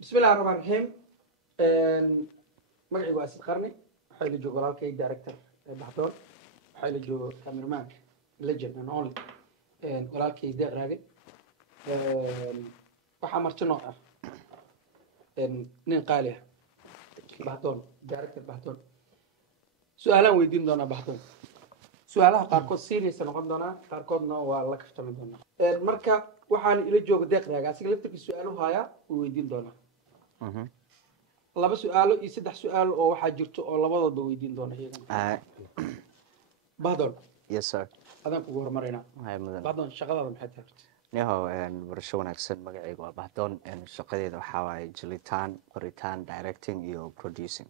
بسم الله الرحمن الرحيم. magacaygu waa Asad Qarni, waxaa ila jooga walaalkay director Baxdoon, waxaa ila jooga cameraman legend and only walaalkay Deeq Raage. waxaa marti nooc ah nin qaali ah Baxdoon, director Baxdoon. su-aalaan weydiin doonaa Baxdoon. su-aalaha qaarkood serious noqon doonaa, qaarkoodna waa la kaftami doonaa. marka waxaan ila jooga Deeq Raage, asiga laftirkiisa su-aaluhu hayaa wuu weydiin doonaa. laba su'aalo iyo saddex su'aal oo waxaa jirto oo labadoodba weydiin doona iyagana. Baxdoon. Yes sir. adaan kugu horumarayna. Hay mudan. Baxdoon shaqadaada maxay tahay? Niyahow barasho wanaagsan magacaygu waa Baxdoon shaqadeeda waxaa waaye jilitaan, qoritaan, directing iyo producing.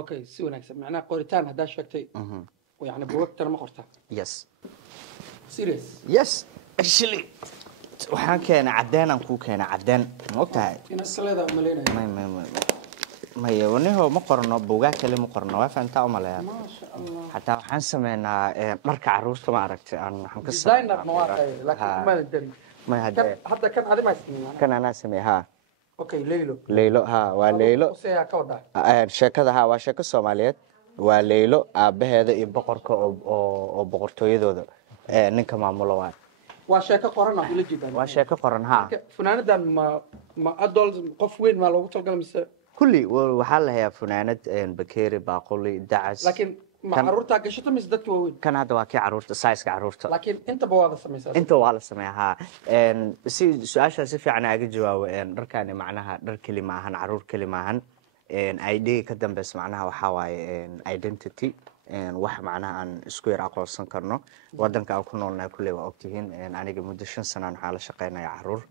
Okay, si wanaagsan. macnaha qoritaan haddaa sheegtay yani buugagtana ma qortaa? Yes. Serious? Yes. Actually waxaan keenay cadeen kuu keenay cadeen ma ogtahay inaad kaleeda u maleynayo maya waniho ma qorno buugaa kale ma qorno waa fahantaa u maleeyaa ma sha Allah xataa waxaan sameynaa dharka caruurta ma aragtay aan waxaan ka designer ma waa laakiin ma dari ma hadda kan adi ma isticmaalaa kan anaa sameeyay ha okay Leylo Leylo ha waa Leylo see ka wadaa sheekada ha waa sheeko Soomaaliyeed waa Leylo aabaheeda iyo boqorka oo boqortooyadooda ninka maamulo waa waa sheeko qoran ah ila jidaan waa sheeko qoran ha funaanadan ma adult qof weyn ma loogu talgalay mise kulli waxaa la hayaa funaanad bakeeri baaquli dacas laakiin ma caruurta gashato mise dadka waaweyn kan hadda waa kii caruurta size-ka caruurta laakiin intaba waa la sameeyay inta waa la sameeyaa si su'aasha si fiican aaga jawaabo dharkaani macnaha dhar kali ma ahan caruur kali ma ahan ID ka dambeys macnaha waxaa waaye identity wax macnaha aan isku yar aqoonsan karno wadanka aan ku noolnahay kulli waa ogtihiin aniga muddo 5 sano waxaa la shaqeynayaa caruur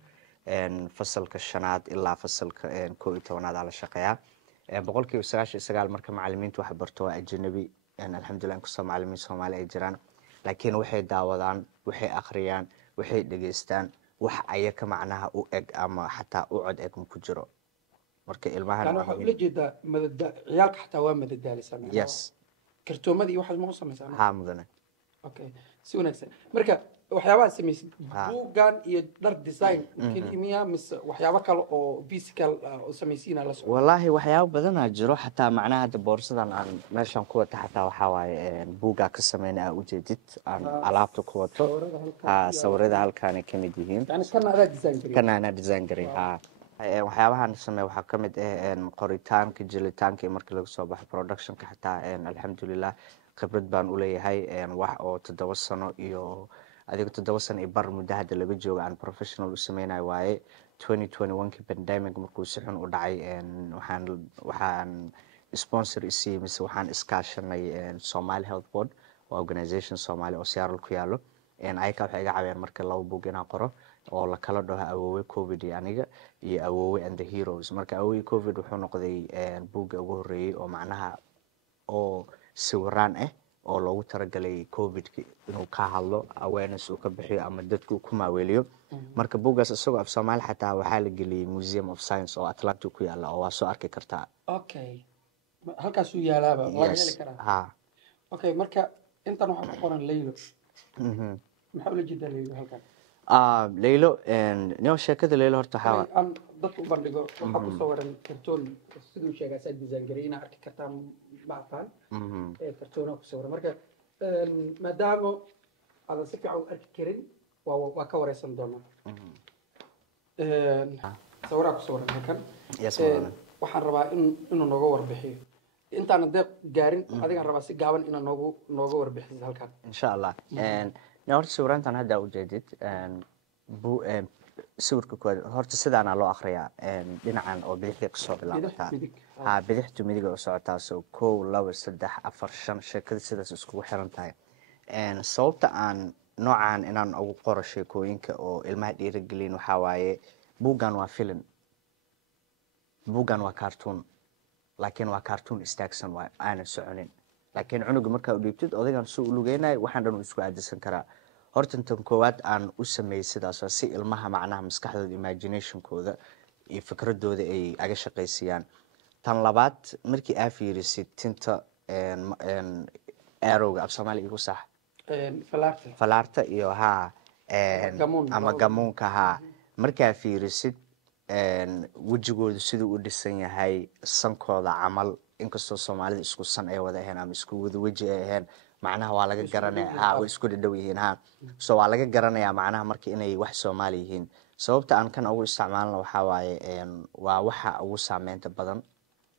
fasalka 5aad ilaa fasalka 11aad la shaqeeyaa boqolkiiba 99 marka macallimiintu wax barto waa ajnabi alxamdulillah kusoo macallimiin Soomaali ay jiraan laakiin waxay daawadaan waxay akhriyaan waxay dhageystaan wax ayaka macnaha u eg ama xataa u cod eg ku jiro marka ilmaha waxa ula jeedaa ciyaalka xataa waa madadaalisan yes kartoomadii waxa ma sameeysan ha mudane okay si wanaagsan marka waxyaabaha sameeysan buugan iyo dhar design kimiya mis waxyaabo kale oo physical oo sameeysiina la soo wallahi waxyaabo badan jiro xataa macnaha hada boorsadan aan meeshan ku wata xataa waxa waaye buuga ka sameynaa u jeedid aan alaabta ku wato sawirada halkaan ka mid yihiin kana ana design garay waxyaabahan sameey waxa kamid qoritaanka jilitaanka markii laga soo baxo productionka xataa alxamdulillah khibrad baan u leeyahay wax oo 7 sano iyo adiga 7 sano bar muddo hadda laga joogo aan professional u sameeyay waaye 2021 pandemic markuu si xun u dhacay waxaan sponsor isi mise waxaan iskaashanay Somali Health Board organization Somali oo Seattle ku yaalo ayaka waxay iga caawiyeen marka laba buug inaan qoro oo la kala dhaho awoowe covid aniga iyo awoowe and the heroes marka awoowe covid wuxuu noqday buugga ugu horeeyay oo macnaha oo sawiraan oo loogu talagalay covid-ki inuu ka hadlo awareness uu ka bixiyo ama dadku ku maaweeliyo marka buuggaas isagoo af Soomaali xataa waxaa la geliyay Museum of Science oo Atlanta ku yaala oo waa soo arki kartaa okay halkaas uu yaalaaba laga heli karaa ha okay marka intan waxa ku qoran Leylo maxaa la jeedaa Leylo halkan Leylo noo sheekada Leylo horta waxa aan dadku bandhigo waxa ku sawiran kartoon sidoo sheegay saad design gareeyna arki kartaa baataan kartoon ku sawiran marka maadaama aad si fiican u arki karin waa ka wareysan doonaa sawirka ku sawiran halkan waxaan rabaa inuu nooga warbixiyo intaan deeq gaarin adiga rabaa si gaaban inaan nooga warbixiyo halkan insha Allah horta sawiranta hadda u jeedid sawirka koowaad horta sidaana loo akhriyaa dhinacan oo bidixda ka soo bilaabata bidixdu midiga oo socota soo 1 2 3 4 5 sheekada sidaas isku xiran tahay sababta aan noocan inaan ugu qoro sheekooyinka oo ilmaha dhiirigelin waxa waaye buugan waa film buugan waa cartoon laakiin waa cartoon istaagsan waa aan soconin laakiin cunuga marka uu dhibtid odagan soo u lugeynay waxaan dhan isku aadisan karaa horta tan koowaad aan u sameeyay sidaas si ilmaha macnaha maskaxdooda imagination-kooda iyo fikradooda ay aga shaqeysiyaan tan labaad markii aad fiirisid tinta arrowga af Soomaali igu sax falaarta iyo ha ama gamuunka ha markaa fiirisid wejigoodu siduu u dhisan yahay sankooda camal inkastoo soomaalida isku san ay wada ahayn ama isku wada weji ay ahayn macnaha waa laga garanaya way isku dhadhow yihiin so waa laga garanayaa macnaha marka inay wax Soomaali yihiin sababta aan kan ugu isticmaalno waxaa waaye waa waxa ugu saameynta badan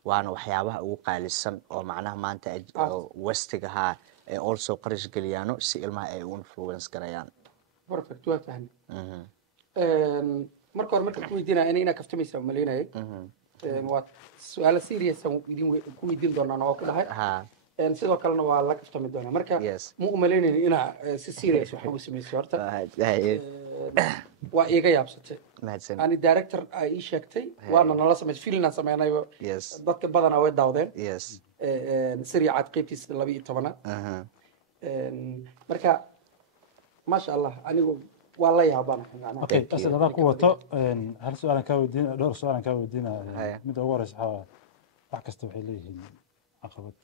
waana waxyaabaha ugu qaalisan oo macnaha maanta westiga ay also qarash geliyaano si ilmaha ay u influence garayaan perfect waa fahmay marka hore marka ku weydiinaa inay kaftamaysa umaleynayay waa su'aalo serious aan ku weydiin doonaa oo ku dhahay sidoo kalena waa la kaftami doonaa marka ma umaleynayna inaa si serious wax ugu samayso horta waa iiga yaabsatay ani director ay ii sheegtay waana nala samaysay filmna sameynay dadka badanaa way daawadeen sariicad qaybtiisa 12 marka maasha Allah anigu waa la yaabana okay asal ku wato hal su'aalan ka weydiina dhowr su'aalan ka weydiina mid ugu horeysa wax kasta waxay leeyihiin caqabad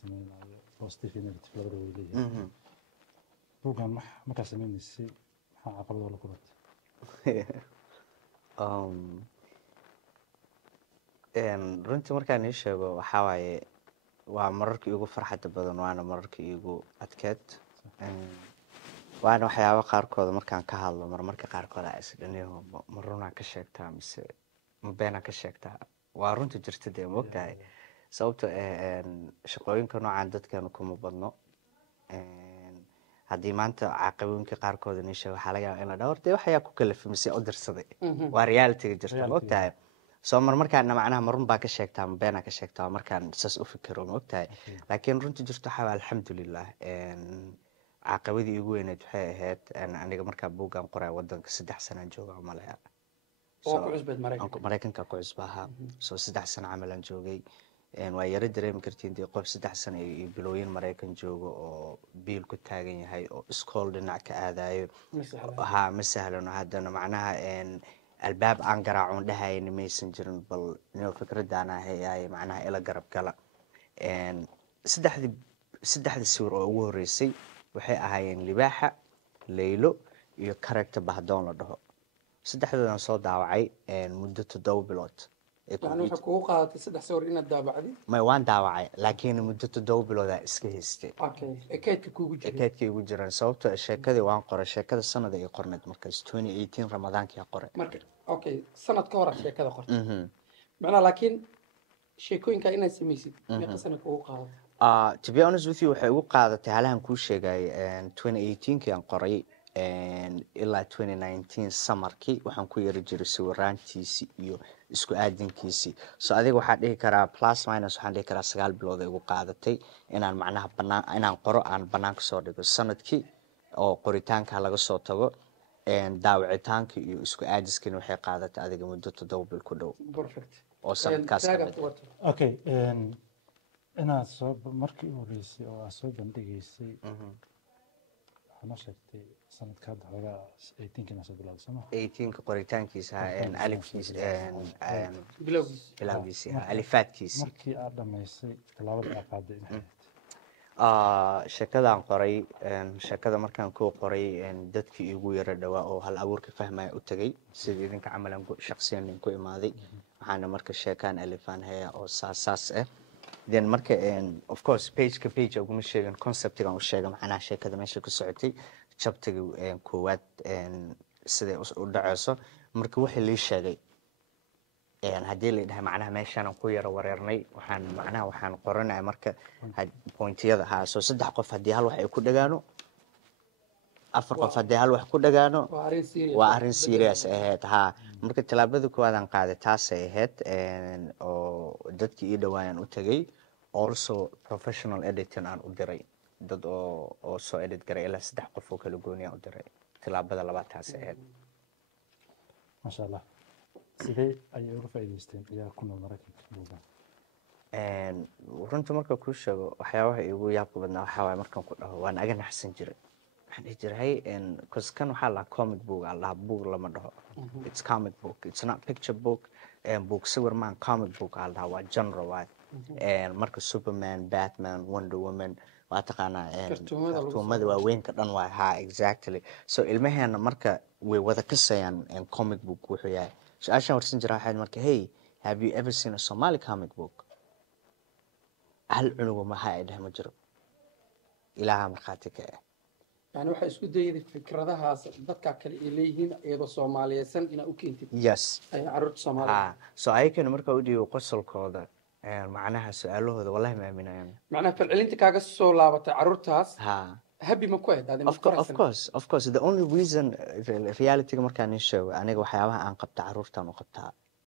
sameeyay positive negative labada way leeyihiin buugan ma ka sameeyay maxaa caqabad wala ku ratay runtii markaan ii sheego waxaa waaye waa mararkii ugu farxadda badan waana mararkii ugu adkeed waana waxyaabo qaarkood markaan ka hadlo marmarka qaarkood ay isdhaniyo ma runaa ka sheegtaa mise ma beenaa ka sheegtaa waa runta jirta dee moogtahay sababto shaqooyinka noocan dadkeenu kuma badno haddii maanta caqabooyinka qaarkood in sheego waxaa laga yaabaa in la dhaho horta waxyaa ku kalafay mise u dirsaday waa reality jirta moogtahay soo marmarkaana macnaha marun baa ka sheegtaa ma beenaa ka sheegtaa markaan saas u fikiro moogtahay laakiin runta jirta waxaa alxamdulilah caqabadii ugu weyneed waxay ahayd aniga markaa buugaan qoray wadanka 3 sano jooga malaya mareykanka ku cusub ahaa soo 3 sano camalan joogay waa yara dareemi kartiin dee qof 3 sano iyo bilooyin mareykan joogo oo biil ku taagan yahay oo iskool dhinac ka aadayo ma sahlano haddana macnaha albaab aan garaacun dhahayni maysan jirin bal inuu fikradaan ahay macnaha ila garab gala saddexdii sawir oo ugu horeysay waxay ahaayeen libaaxa leylo iyo character bahdoon la dhaho saddexdoodan soo daawacay muddo 7 bilood يعني waxa kugu qaadatay 3 sawir inaad daabacday ma waan daawacay laakiin muddo 7 bilood ay iska haystay okay ekeedka kugu jiray ekeedka ugu jiran sababtoo sheekadii waan qoray sheekada sanad ay qorneed markaas 2018 ramadaankii qoray marka okay sanad ka hor sheekada qortay macna laakiin sheekooyinka inaad samaysid meeqa sano kugu qaadatay to be honest with you waxay ugu qaadatay halahan ku sheegay 2018 aan qoray ilaa 2019 samarkii waxaan ku yiri jiray sawiraantiisi iyo isku aadinkiisi soo adiga waxa dhihi karaa plus minus waxaan dhihi karaa 9 bilood ay ugu qaadatay inaan macnaha banaan inaan qoro aan banaanka soo dhigo sanadkii oo qoritaanka laga soo tago daawicitaanka iyo isku aadiskina waxay qaadatay adiga muddo 7 bil ku dhow perfect oo sanadkaas okay inaad soo markii u horeysay oo aad soo bandhigaysay waxaana sheegtay sanadka hadda xogaa 18 soo bilowday sama 18 qoritaankiisa alifkiisa bilowgiisa markii alifaadkiisa markii aad dhamaysay talaabada aad qaaday sheekadaan qoray sheekada markaan ku qoray dadkii igu yara dhawaa oo hal abuurka fahmaya u tagay sidii idinka camalan shakhsiyan ku imaaday waxaana marka sheekaan alifaan haya oo saas then marka of course page uguma sheegan conceptiga uu sheegay macnaha sheekada meesha ku socotay chapter koowaad sida u dhacayso marka wixii la sheegay hadii la dhahay macnaha meeshan ku yara wareernay waxaan qoranay marka pointiyada soo 3 qof hadii hal wax ay ku dhagaano 4 qof hadii hal wax ku dhagaano waa arin serious ahayd marka talaabada koowaad aan qaaday taas ay ahayd oo dadkii ii dhawaayaan u tagay also professional editing aan u diray dad oo soo edit garay ilaa 3 qof oo kala gooniya u diray talaabada labaad taas ay ahayd masha Allah sidee ayay uga faa'iideysteen iyaga ku nool Mareykanka buugan runta marka ku sheego waxyaabaha igu yaabka badnaa waxa waaye markaan ku dhaho waan aga naxsan jiray waxaan dhihi jiray kan waxaa la comic book la book lama dhaho it's comic book it's not picture book book sawir man comic book la waa genre waay marka Superman Batman Wonder Woman waa taqaanaa kartuumada waaweynka dhan waay exactly so ilmaheena marka way wada kasayaan comic book wuxuu yahay su-aashaan warsan jira waxayd marka hey have you ever seen a Somali comic book hal cunuga maxaa ay dhahay ma jiro ilaaha markhaati ka ah يعني waxay isku dayday fikradahaas dadka kale ay leeyihiin iyadoo Soomaaliyeysan ina u keentid yes ay carruurta Soomaaliyeed so ayakana marka u dhiibo qosolkooda macnaha su-aalahooda wallahi ma aaminayaan macnaha falcelinta kaaga soo laabatay carruurtaas happy ma ku ahayd of course the only reason reality markaan sheego aniga waxyaabaha aan qabta carruurtan u qabtaa